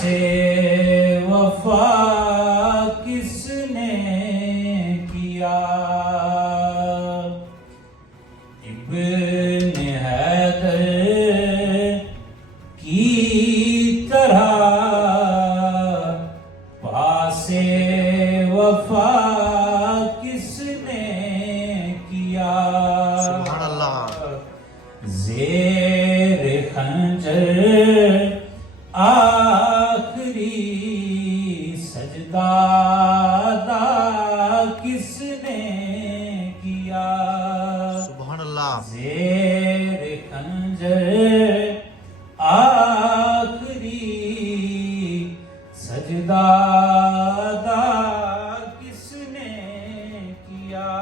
سے وفا کس نے کیا؟ ابن حیدر کی طرح پاسے وفا کس نے کیا؟ سبحان اللہ۔ زیر خنجر آخری سجدہ ادا کس نے کیا؟ سبحان اللہ۔ زیر خنجر آخری سجدہ ادا کس نے کیا؟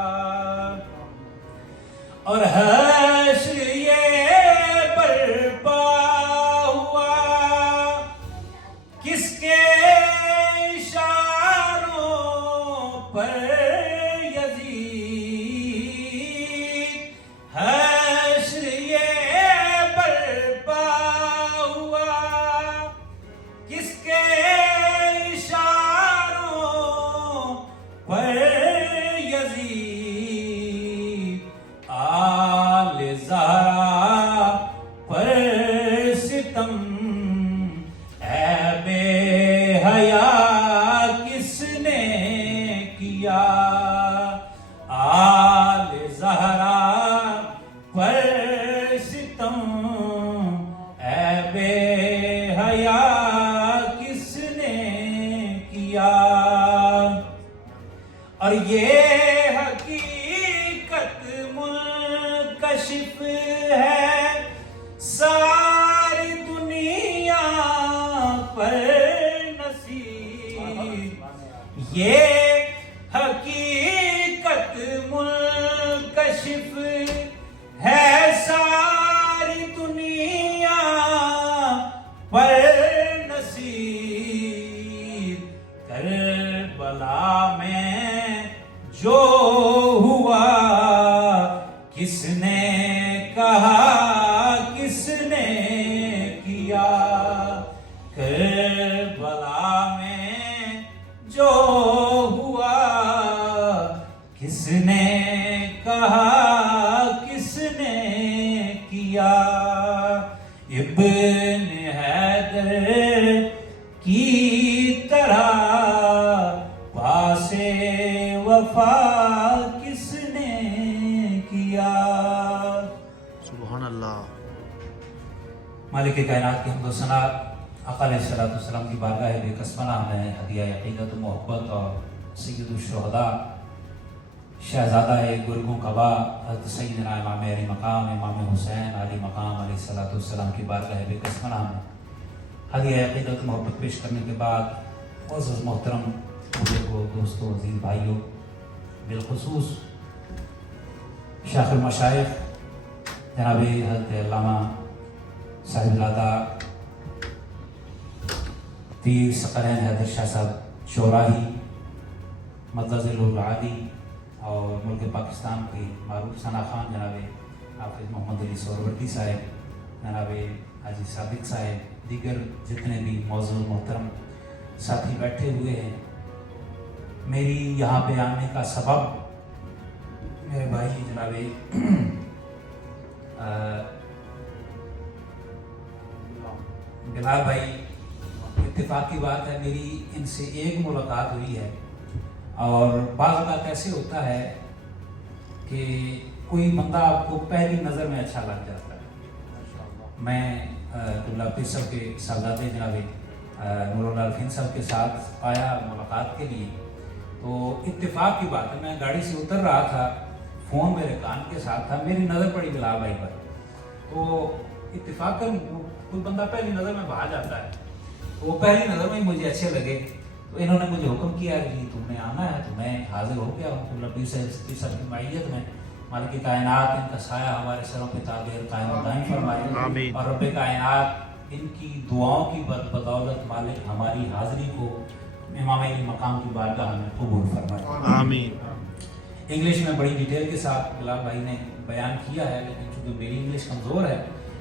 اور حشر یہ برپا ہوا کس کے اشاروں پر یزید؟ حشر یہ برپا ہوا کس کے اشاروں پر یزید؟ آل زہرا پر ستم اے بے حیا کس نے کیا؟ آل زہرا پر ستم اے بے حیا کس نے کیا؟ اور یہ حقیقت منکشف ہے ساری دنیا پر نصیب، یہ حقیقت منکشف ہے ساری دنیا پر نصیب۔ کربلا میں جو ہوا کس نے کہا کس نے کیا؟ کربلا میں جو ہوا کس نے کہا کس نے کیا؟ ابن حیدر کی طرح پاسے وفا کس نے کیا؟ سبحان اللہ۔ مالک کائنات کی حمد و ثنا آقا علیہ الصلوۃ والسلام کی بارگاہ بے کسمنہ میں ہدیہ عقیدت و محبت اور سید الشہداء شہزادہ گرگوں قبا حضرت سیدنا امام علی مقام امام حسین علی مقام علیہ الصلوۃ والسلام کی بارگاہ بے کسمنہ میں ہدیہ عقیدت و محبت پیش کرنے کے بعد معزز محترم بزرگوں، دوستوں، عزیز بھائیوں، بالخصوص شیخ المشائخ جناب حضرت علامہ صاحب العطا پیر ثقلین حیدر شاہ صاحب شوراہی مدظل العالی، اور ملک پاکستان کے معروف ثنا خان جناب حافظ محمد علی سہروردی صاحب، جناب حاجی صادق صاحب، دیگر جتنے بھی معزز محترم ساتھی بیٹھے ہوئے ہیں۔ میری یہاں پہ آنے کا سبب میرے بھائی جناب بلال بھائی، اتفاق کی بات ہے میری ان سے ایک ملاقات ہوئی ہے، اور بعض اوقات ایسے ہوتا ہے کہ کوئی بندہ آپ کو پہلی نظر میں اچھا لگ جاتا ہے۔ میں عبداللہ پیر صاحب کے صاحبزادے جناب نور اللہ الفین صاحب کے ساتھ آیا ملاقات کے لیے، تو اتفاق کی بات ہے میں گاڑی سے اتر رہا تھا، فون میرے کان کے ساتھ تھا، میری نظر پڑی بلال بھائی پر، تو اتفاقاً کوئی بندہ پہلی نظر میں بھا جاتا ہے، تو وہ پہلی نظر میں مجھے اچھے لگے، تو انہوں نے مجھے حکم کیا کہ تم نے آنا ہے، تو میں حاضر ہو گیا ہوں عبداللہ پیر صاحب کی معیت میں۔ مالک کائنات ان کا سایہ ہمارے سروں پہ تاغیر قائم و دائم فرمائے، اور رب کائنات ان کی دعاؤں کی بدولت مالک ہماری حاضری کو امام علی مقام کی بارگاہ میں قبول فرمائے، آمین۔ انگلش میں بڑی ڈیٹیل کے ساتھ بلال بھائی نے بیان کیا ہے، لیکن چونکہ میری انگلش کمزور ہے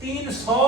300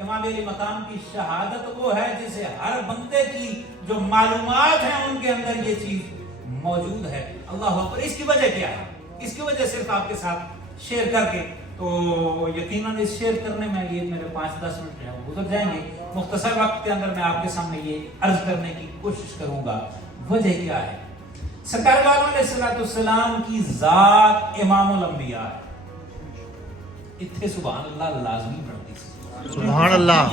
امام علی مقام کی شہادت وہ ہے جسے ہر بندے کی جو معلومات ہیں ان کے اندر یہ چیز موجود ہے. اللہ اکبر. اس کی وجہ کیا ہے؟ اس کی وجہ صرف آپ کے ساتھ شیئر کر کے، تو یقیناً اس شیئر کرنے میں یہ میرے 5-10 منٹ ہیں وہ گزر جائیں گے. مختصر وقت کے اندر میں آپ کے سامنے یہ عرض کرنے کی کوشش کروں گا. وجہ کیا ہے؟ سرکار علیہ السلام کی ذات امام الانبیاء ہے. اتنے سبحان اللہ لازمی پڑھتی سی. سبحان اللہ.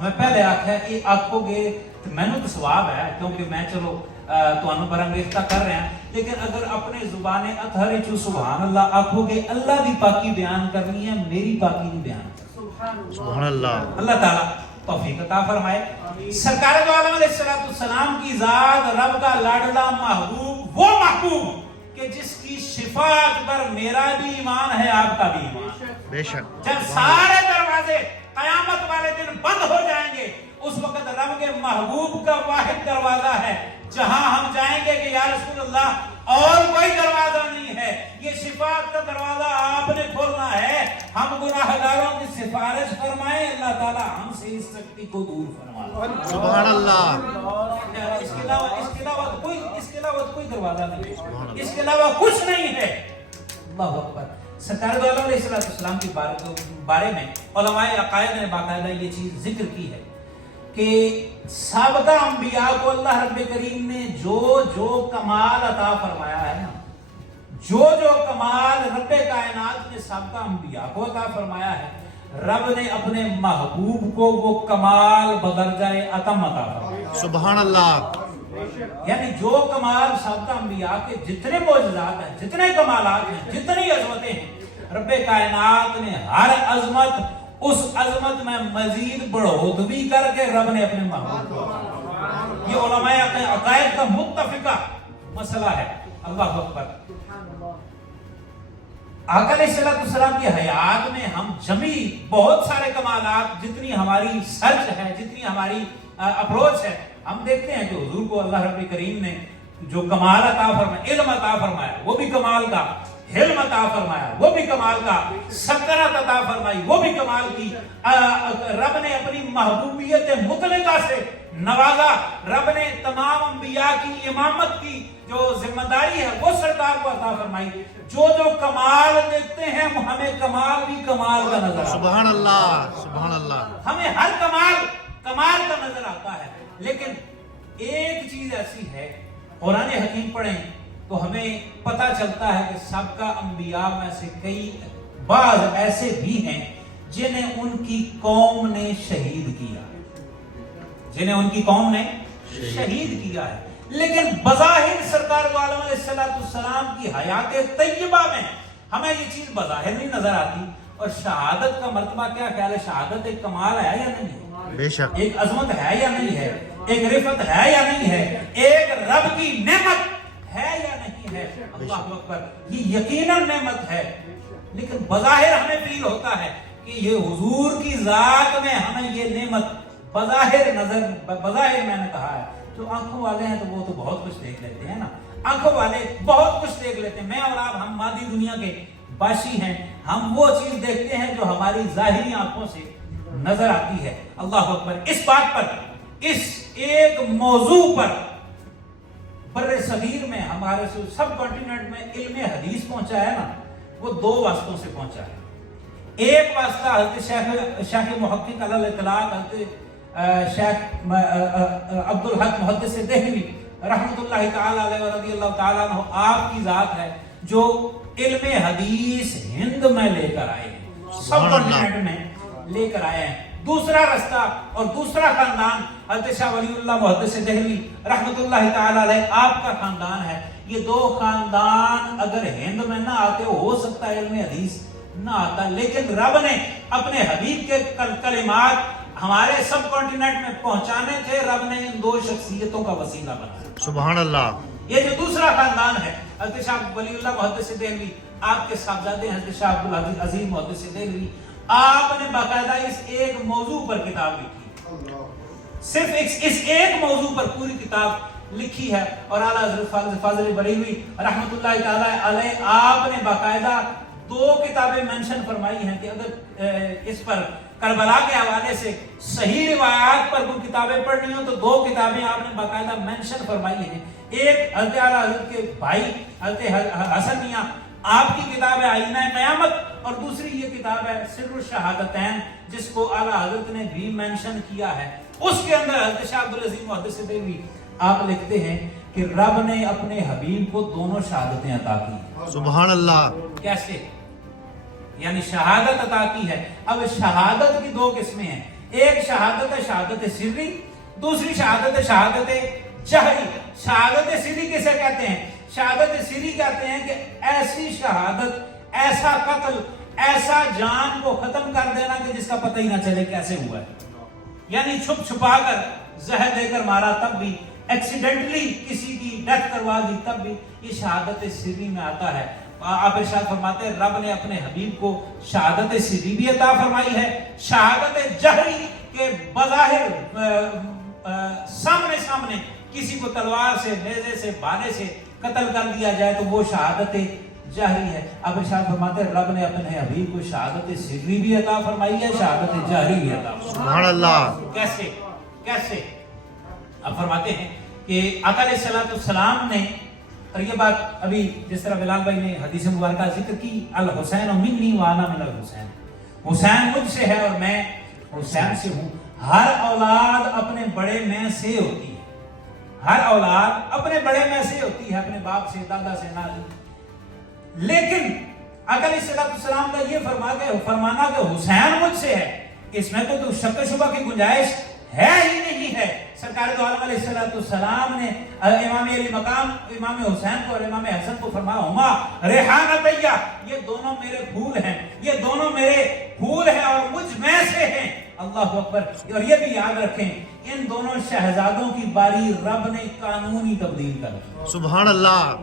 میں پہلے آخیا یہ آکھو گے تو میں نے تو ثواب ہے کیونکہ میں چلو تمہیں برانگیختہ کر رہے ہیں، لیکن اگر اپنے زبان اطہر چو سبحان اللہ آکھو گے اللہ دی پاکی بیان کرنی ہے، میری پاکی نہیں بیان کرنی. سبحان اللہ. اللہ تعالیٰ توفیق عطا فرمائے. سرکار دو عالم علیہ السلام کی ذات رب کا لاڈلا محبوب، وہ محبوب کہ جس کی شفاعت پر میرا بھی ایمان ہے، آپ کا بھی ایمان. بے شک. جب سارے دروازے قیامت والے دن بند ہو جائیں گے، اس وقت رب کے محبوب کا واحد دروازہ ہے جہاں ہم جائیں گے کہ یا رسول اللہ اور کوئی دروازہ نہیں ہے، یہ شفاعت کا دروازہ آپ نے کھولنا ہے. ہم گناہگاروں کی سفارش فرمائیں، اللہ تعالیٰ ہم سے اس سختی کو دور فرمائے. سبحان اللہ. اس کے علاوہ کوئی دروازہ نہیں ہے، اس کے علاوہ کچھ نہیں ہے. اللہ اکبر. سرکار دو عالم علیہ السلام کے بارے میں علماء عقائد نے باقاعدہ یہ چیز ذکر کی ہے کہ سابقہ انبیاء کو اللہ رب کریم نے جو کمال عطا فرمایا ہے نا، جو کمال رب کائنات نے سابقہ انبیاء کو عطا فرمایا ہے، رب نے اپنے محبوب کو وہ کمال بدرجہ اتم عطا فرمایا. سبحان اللہ. یعنی جو کمال سابقہ انبیاء کے جتنے معجزات ہیں، جتنے کمالات ہیں، جتنی عظمتیں ہیں، رب کائنات نے ہر عظمت اس عظمت میں مزید بڑھوتری کر کے رب نے اپنے محبوب کو. یہ علماء عقائد کا متفقہ مسئلہ ہے. اللہ اکبر. آقا علیہ السلام کی حیات میں ہم جمی بہت سارے کمالات، جتنی ہماری سرچ ہے، جتنی ہماری اپروچ ہے، ہم دیکھتے ہیں کہ حضور کو اللہ رب کریم نے جو کمال عطا فرمایا، علم عطا فرمایا وہ بھی کمال کا، حلم عطا فرمایا وہ بھی کمال کا، سکرت عطا فرمائی وہ بھی کمال کی. رب نے اپنی محبوبیت مطلقہ سے نوازا. رب نے تمام انبیاء کی امامت کی جو ذمہ داری ہے وہ سرکار کو عطا فرمائی. جو کمال دیکھتے ہیں ہمیں کمال بھی کمال کا نظر آتا ہے. سبحان اللہ. سبحان اللہ. ہمیں ہر کمال کا نظر آتا ہے. لیکن ایک چیز ایسی ہے، قرآن حکیم پڑھیں تو ہمیں پتہ چلتا ہے کہ سابقہ انبیاء میں سے کئی بعض ایسے بھی ہیں جنہیں ان کی قوم نے شہید کیا، جنہیں ان کی قوم نے شہید کیا ہے. لیکن بظاہر سرکار دو عالم علیہ السلام کی حیات طیبہ میں ہمیں یہ چیز بظاہر نہیں نظر آتی. اور شہادت کا مرتبہ کیا خیال ہے؟ شہادت ایک کمال ہے یا نہیں ہے؟ بے شک. ایک عظمت ہے یا نہیں ہے؟ ایک رفعت ہے یا نہیں ہے؟ ایک رب کی نعمت ہے یا نہیں ہے؟ اللہ اکبر. یہ یقیناً نعمت ہے، لیکن بظاہر ہمیں فیل ہوتا ہے کہ یہ حضور کی ذات میں ہمیں یہ نعمت بظاہر میں نے کہا ہے. جو آنکھوں والے ہیں تو وہ تو بہت کچھ دیکھ لیتے ہیں نا، آنکھوں والے بہت کچھ دیکھ لیتے ہیں. میں اور آپ ہم مادی دنیا کے باشی ہیں، ہم وہ چیز دیکھتے ہیں جو ہماری ظاہری آنکھوں سے نظر آتی ہے. اللہ اکبر. اس بات پر، اس ایک موضوع پر بر صغیر میں ہمارے سب کانٹیننٹ میں علم حدیث پہنچا ہے نا، وہ دو واسطوں سے پہنچا ہے. ایک واسطہ حضرت شیخ محقق علی الاطلاق حضرت شیخ عبد الحق محدث دہلوی رحمۃ اللہ تعالی علیہ رضی اللہ تعالی عنہ، آپ کی ذات ہے جو علم حدیث ہند میں لے کر آئے ہیں، سب کانٹیننٹ میں لے کر آئے ہیں. دوسرا رستہ اور دوسرا خاندان حضرت شاہ ولی اللہ محدث دہلوی رحمۃ اللہ تعالی علیہ، آپ کا خاندان ہے. یہ دو خاندان اگر ہند میں نہ آتے، ہو سکتا ہے علم حدیث نہ آتا، لیکن رب نے اپنے حبیب کے کلمات ہمارے سب کانٹیننٹ میں پہنچانے تھے. رب نے ان دو شخصیتوں کا وسیلہ بنایا. سبحان اللہ. یہ جو دوسرا خاندان ہے حضرت شاہ ولی اللہ محدث دہلوی، آپ کے صاحبزادے حضرت شاہ عبد العزیز محدث دہلوی، آپ نے باقاعدہ اس ایک موضوع پر کتاب لکھی، صرف اس ایک موضوع پر پوری کتاب لکھی ہے. اور اعلیٰ حضرت فاضل بریلوی رحمۃ اللہ تعالی علیہ، آپ نے باقاعدہ دو کتابیں مینشن فرمائی ہیں کہ اگر اس پر کربلا کے حوالے سے صحیح روایات پر کوئی کتابیں پڑھنی ہو تو 2 کتابیں آپ نے باقاعدہ مینشن فرمائی ہیں. ایک حضرت اعلیٰ حضرت کے بھائی حضرت حسن میاں آپ کی کتاب ہے آئینہ قیامت، اور دوسری یہ کتاب ہے سر الشہادتین جس کو اعلیٰ حضرت نے بھی مینشن کیا ہے. اس کے اندر حضرت شاہ عبدالعزیز محدث دہلوی آپ لکھتے ہیں کہ رب نے اپنے حبیب کو دونوں شہادتیں عطا کی. سبحان اللہ. کیسے؟ یعنی شہادت عطا کی ہے. اب شہادت کی 2 قسمیں ہیں. ایک شہادت ہے شہادت سری، دوسری شہادت ہے شہادت جہری. شہادت سری کسے کہتے ہیں؟ شہادت سری کہتے ہیں کہ ایسی شہادت، ایسا قتل، ایسا جان کو ختم کر دینا کہ جس کا پتہ ہی نہ چلے کیسے ہوا ہے. یعنی چھپ چھپا کر زہر دے کر مارا تب بھی، ایکسیڈنٹلی کسی کی ڈیتھ کروا دی تب بھی، یہ شہادت سری میں آتا ہے. آپ ارشاد فرماتے ہیں رب نے اپنے حبیب کو شہادت سری بھی عطا فرمائی ہے. شہادت جہری کے بظاہر سامنے کسی کو تلوار سے، نیزے سے، بھالے سے قتل کر دیا جائے تو وہ شہادت جہری ہے. اب ارشاد فرماتے ہیں رب نے اپنے حبیب کو شہادت سری بھی عطا فرمائی ہے، شہادت جہری بھی عطا فرمائی ہے. سبحان اللہ. کیسے؟ اب فرماتے ہیں کہ آقا علیہ الصلوۃ والسلام نے، اور یہ بات ابھی جس طرح بلال بھائی نے حدیث مبارکہ ذکر کی، الحسین منی وانا من الحسین، حسین مجھ سے ہے اور میں حسین سے ہوں. ہر اولاد اپنے بڑے میں سے ہوتی ہے، ہر اولاد اپنے بڑے میں سے ہوتی ہے، اپنے باپ سے، دادا سے، نانا. لیکن آقا علیہ الصلوۃ والسلام کا یہ فرمانا کہ حسین مجھ سے ہے، اس میں تو شک و شبہ کی گنجائش ہے ہی نہیں ہے. سرکار دو عالم علیہ الصلوۃ والسلام نے امام علی مقام امام حسین کو اور امام حسن کو فرمایا ہما ریحانتیہ، یہ دونوں میرے پھول ہیں، یہ دونوں میرے پھول ہیں اور مجھ میں سے ہیں. اللہ اکبر. اور یہ بھی یاد رکھیں ان دونوں شہزادوں کی باری رب نے قانونی تبدیل کر دی. سبحان اللہ.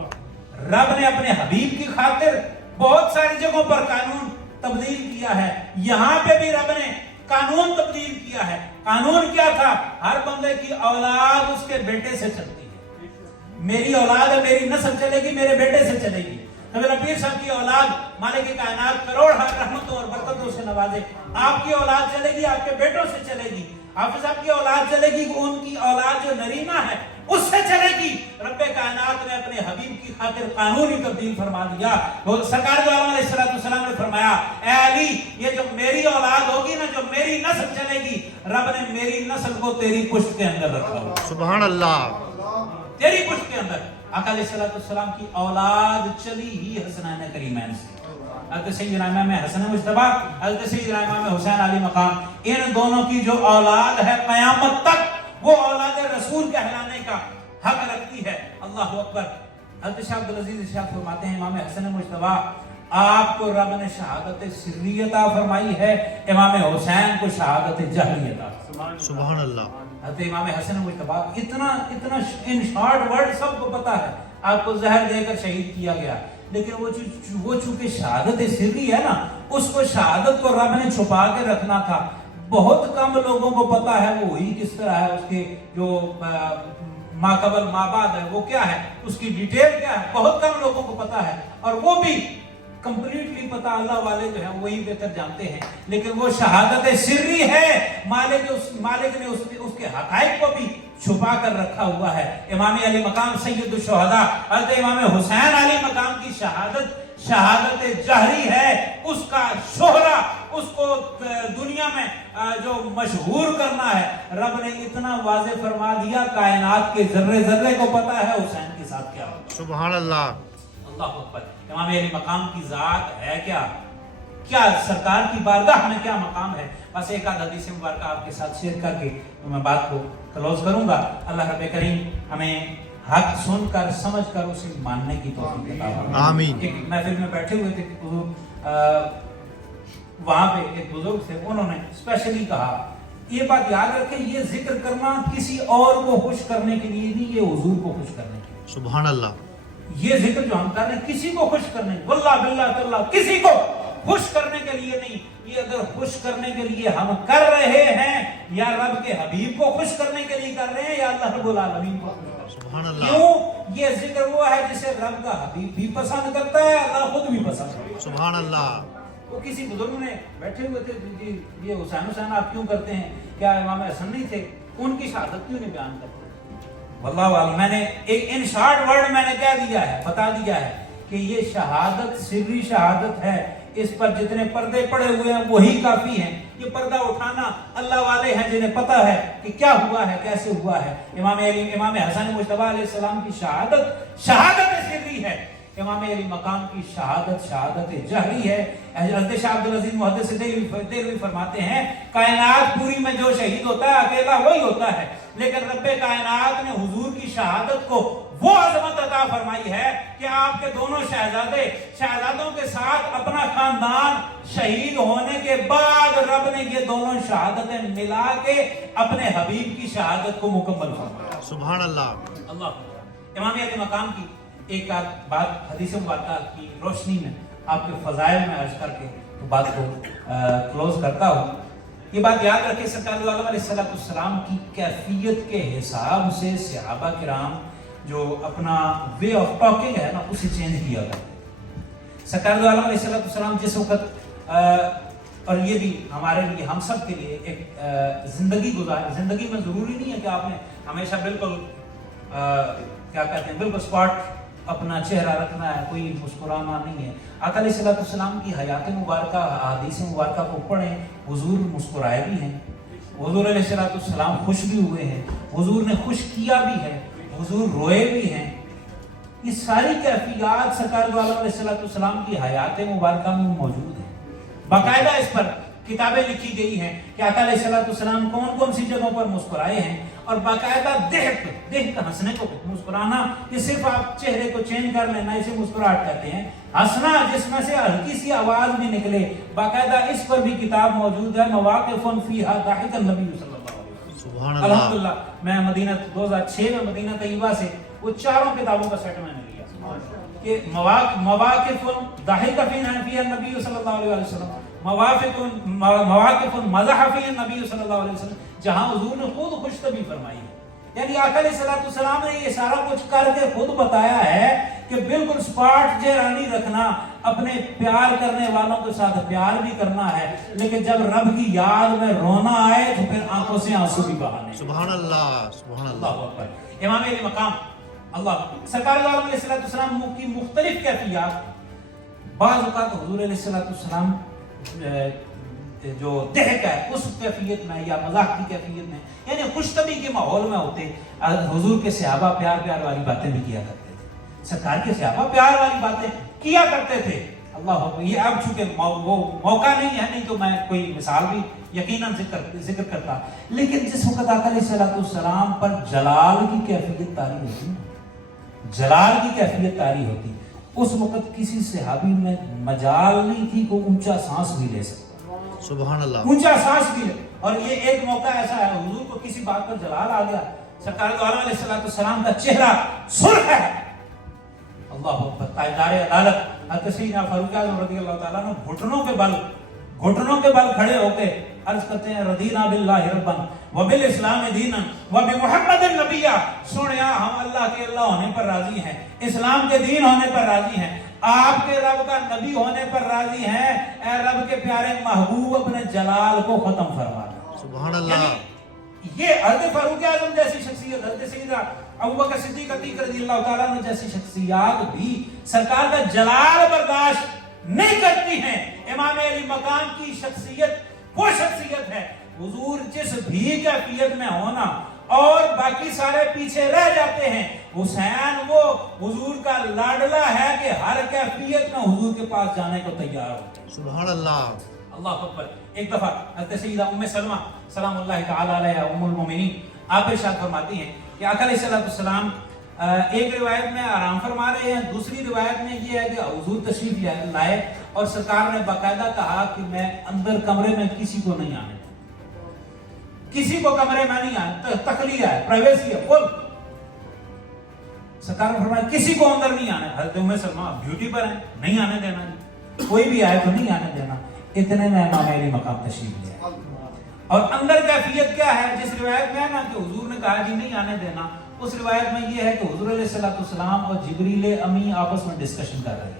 رب نے اپنے حبیب کی خاطر بہت ساری جگہوں پر قانون تبدیل کیا ہے. یہاں پہ بھی رب نے قانون تبدیل کیا ہے. قانون کیا تھا؟ ہر بندے کی اولاد اس کے بیٹے سے چلتی ہے. میری اولاد ہے، میری نسل چلے گی میرے بیٹے سے چلے گی. میرا پیر صاحب کی اولاد مالک کائنات کروڑ رحمتوں اور برکتوں سے نوازے، آپ کی اولاد چلے گی آپ کے بیٹوں سے چلے گی. حافظ صاحب کی اولاد چلے گی، ان کی اولاد جو نرینہ ہے اس سے چلے گی. رب کائنات نے اپنے حبیب کی خاطر قانونی تبدیل فرما دیا. سرکار دو عالم علیہ السلام نے فرمایا اے علی یہ جو میری اولاد ہوگی نا، جو میری نسل چلے گی، رب نے میری نسل کو تیری پشت کے اندر رکھا ہوا. سبحان اللہ. تیری پشت کے اندر. آقا علیہ السلام کی اولاد چلی ہی حسنین کریمین سے. حضرت سیدنا امام حسن مجتبی، حضرت سیدنا امام حسین علی مقام، ان دونوں کی جو اولاد ہے قیامت تک وہ اولاد رسول کہلانے کا حق رکھتی ہے. اللہ اکبر. حضرت شاہ عبدالعزیز ارشاد فرماتے ہیں امام حسن مجتبی آپ کو رب نے شہادت سری عطا فرمائی ہے، امام حسین کو شہادت جہری عطا. سبحان اللہ. حضرت امام حسن مجتبی اتنا ان شارٹ ورڈ سب کو پتا ہے، آپ کو زہر دے کر شہید کیا گیا، لیکن وہ چونکہ شہادت سری ہے نا، اس کو شہادت کو رب نے چھپا کے رکھنا تھا. بہت کم لوگوں کو پتا ہے وہ ہوئی کس طرح ہے، اس کے جو ما قبل ما بعد ہے وہ کیا ہے، اس کی ڈیٹیل کیا ہے، بہت کم لوگوں کو پتا ہے. اور وہ بھی کمپلیٹلی پتا اللہ والے جو ہیں وہی بہتر جانتے ہیں. لیکن وہ شہادت سری ہے، مالک نے اس کے حقائق کو بھی چھپا کر رکھا ہوا ہے. امام علی مقام سید الشہداء حضرت امام حسین علی مقام کی شہادت جہری ہے. اس کا شہرہ، اس کو دنیا میں جو مشہور کرنا ہے، رب نے اتنا واضح فرما دیا کائنات کے ذرے ذرے کو پتا ہے حسین کے ساتھ کیا ہو. سبحان اللہ. اللہ اکبر. امام علی مقام کی ذات ہے کیا سرکار کی بارگاہ میں کیا مقام ہے. بس ایک آدھ حدیث مبارکہ آپ کے ساتھ شیئر کر کے میں بات کو کلوز کروں گا. اللہ رب کریم ہمیں حق سن کر سمجھ کر اسے ماننے کی توفیق عطا فرمائے. آمین. ایک محفل میں بیٹھے ہوئے تھے، وہاں پہ ایک بزرگ تھے، انہوں نے اسپیشلی کہا یہ بات یاد رکھیں، یہ ذکر کرنا کسی اور کو خوش کرنے کے لیے نہیں، یہ حضور کو خوش کرنے کے لیے. سبحان اللہ. یہ ذکر جو ہم کر رہے ہیں کسی کو خوش کرنے، واللہ باللہ تعالیٰ کسی کو خوش کرنے کے لیے نہیں. یہ اگر خوش کرنے کے لیے ہم کر رہے ہیں، یا رب کے حبیب کو خوش کرنے کے لیے کر رہے ہیں، یا اللہ رب العالمین کو خوش کرنے. سبحان اللہ. کیوں؟ یہ ذکر وہ ہے جسے رب کا حبیب بھی پسند کرتا ہے، اللہ خود بھی پسند کرتا ہے. سبحان اللہ. وہ کسی بزرگ نے بیٹھے ہوئے تھے، جی یہ حسین آپ کیوں کرتے ہیں، کیا امام حسن نہیں تھے، ان کی شہادت کیوں نہیں بیان کرتے؟ واللہ عالم، میں نے ایک ان شارٹ ورڈ میں نے کہہ دیا ہے، بتا دیا ہے کہ یہ شہادت سری شہادت ہے، اس پر جتنے پردے پڑے ہوئے ہیں وہی کافی ہیں۔ یہ پردہ اٹھانا اللہ والے ہیں جنہیں پتہ ہے کہ کیا ہوا ہے، کیسے ہوا ہے۔ امام حسن مجتبیٰ علیہ السلام کی شہادت سری ہے، امام علی مقام کی شہادت جہری ہے۔ حضرت شاہ عبدالعزیز محدث دہلوی فرماتے ہیں کائنات پوری میں جو شہید ہوتا ہے اکیلا وہی ہوتا ہے، لیکن رب کائنات نے حضور کی شہادت کو وہ عظمت عطا فرمائی ہے کہ آپ کے دونوں شہزادوں کے ساتھ اپنا خاندان شہید ہونے کے بعد رب نے یہ دونوں شہادتیں ملا کے اپنے حبیب کی شہادت کو مکمل فرمایا۔ سبحان اللہ۔ اللہ امام علی مقام کی ایک بات حدیث مبارکہ کی روشنی میں آپ کے فضائل میں عرض کر کے تو بات کو کلوز کرتا ہوں۔ یہ بات یاد رکھیں، سرکار عالم علیہ السلام کی کیفیت کے حساب سے صحابہ کرام جو اپنا وے آف ٹاکنگ ہے نا اسے چینج کیا کرتے۔ سرکار عالم علیہ السلام جس وقت اور یہ بھی ہمارے لیے ہم سب کے لیے ایک زندگی میں ضروری نہیں ہے کہ آپ نے ہمیشہ بالکل کیا کہتے ہیں بالکل اسپاٹ اپنا چہرہ رکھنا ہے، کوئی مسکرانا نہیں ہے۔ آقا علیہ السلام کی حیات مبارکہ احادیث مبارکہ کو پڑھیں، حضور مسکرائے بھی ہیں، حضور علیہ السلام خوش بھی ہوئے ہیں، حضور نے خوش کیا بھی ہے، حضور روئے بھی ہیں۔ یہ ساری کیفیات سرکار عالم علیہ السلام کی حیات مبارکہ میں موجود ہیں۔ باقاعدہ اس پر کتابیں لکھی گئی ہیں کہ آقا علیہ السلام کون کون سی جگہوں پر مسکرائے ہیں، اور باقاعدہ دیکھ کا ہنسنے کو مسکرانا یہ صرف آپ چہرے کو چینج کر لینا اسے مسکراہٹ کہتے ہیں، ہنسنا جس میں سے ہلکی سی آواز بھی نکلے، باقاعدہ اس پر بھی کتاب موجود ہے، مواقف فیہا ضحک النبی صلی اللہ علیہ وسلم۔ سبحان اللہ۔ الحمدللہ میں مدینہ 2006 میں مدینہ طیبہ سے وہ چاروں کتابوں کا سیٹ میں نے لیا کہ مواقف ضحک فیہا النبی صلی اللہ علیہ وسلم، مواقف مزح فیہا النبی صلی اللہ علیہ وسلم، جہاں حضور نے خود خوش طبعی فرمائی ہے۔ یعنی آقا علیہ السلام نے یہ سارا کچھ کر کے خود بتایا ہے کہ بالکل سپاٹ چہرہ رکھنا، اپنے پیار کرنے والوں کے ساتھ پیار بھی کرنا ہے، لیکن جب رب کی یاد میں رونا آئے تو پھر آنکھوں سے آنسو بھی بہانے۔ سبحان اللہ، سبحان اللہ۔ اللہ اکبر۔ امام علی مقام اللہ سرکار عالم علیہ السلام کی مختلف کیفیات، بعض اوقات حضور علیہ السلام جو دہک ہے اس کیفیت میں یا مزاح کی کیفیت میں یعنی خوش طبعی کے ماحول میں ہوتے، حضور کے صحابہ پیار والی باتیں بھی کیا کرتے تھے، سرکار کے صحابہ پیار والی باتیں کیا کرتے تھے۔ اللہ اکبر۔ یہ اب چونکہ وہ موقع نہیں ہے، نہیں تو میں کوئی مثال بھی یقیناً ذکر کرتا، لیکن جس وقت آقا علیہ السلام پر جلال کی کیفیت طاری ہوتی، جلال کی کیفیت طاری ہوتی، اس وقت کسی صحابی میں مجال نہیں تھی کہ اونچا سانس بھی لے سکتا، سبحان اللہ، اونچا سانس بھی لے۔ اور یہ ایک موقع ایسا ہے حضور کو کسی بات پر جلال آ گیا، سرکار دو عالم علیہ السلام کا چہرہ سرخ ہے، اللہ اکبر، تاجدار عدالت حضرت سیدنا فاروق اعظم رضی اللہ تعالیٰ نے گھٹنوں کے بل کھڑے ہو کے عرض کرتے ہیں رضینا باللہ ربا وبالاسلام دینا وبمحمد النبی، سنیا ہم اللہ کے اللہ ہونے پر راضی ہیں، اسلام کے دین ہونے پر راضی ہیں، آپ کے رب کا نبی ہونے پر راضی ہیں، اے رب کے پیارے محبوب اپنے جلال کو ختم فرما دیں۔ سبحان اللہ۔ یہ حضرت فاروق اعظم جیسی شخصیت، حضرت سیدنا ابوبکر صدیق عتیق رضی اللہ تعالیٰ عنہ جیسی شخصیات بھی سرکار کا جلال برداشت نہیں کرتی ہیں۔ امام علی مقام کی شخصیت وہ شخصیت ہے، حضور جس بھی کیفیت میں ہونا اور باقی سارے پیچھے رہ جاتے ہیں، حسین وہ حضور کا لاڈلا ہے کہ ہر کیفیت میں حضور کے پاس جانے کو تیار ہوتے ہیں۔ سبحان اللہ۔ اللہ اکبر۔ ایک دفعہ حضرت سیدہ ام سلمہ سلام اللہ تعالی علیہا ام المومنین آپ ارشاد فرماتی ہیں کہ آقا علیہ السلام ایک روایت میں آرام فرما رہے ہیں، دوسری روایت میں یہ ہے کہ حضور تشریف لائے اور سرکار نے باقاعدہ کہا کہ میں اندر کمرے میں کسی کو نہیں آنے، کسی کو کمرے میں نہیں آنے، تخلیہ ہے، پرائیویسی ہے فل۔ سرکار نے فرمایا کسی کو اندر نہیں آنے۔ حضرت ام سلمہ ڈیوٹی پر ہیں، نہیں آنے دینا، کوئی بھی آئے تو نہیں آنے دینا۔ اتنے میں امام علی مقام تشریف لے آئے، اور اندر کیفیت کیا ہے؟ جس روایت میں ہے نا کہ حضور نے کہا جی نہیں آنے دینا، اس روایت میں یہ ہے کہ حضور علیہ السلام اور جبریل امی آپس میں ڈسکشن کر رہے ہیں۔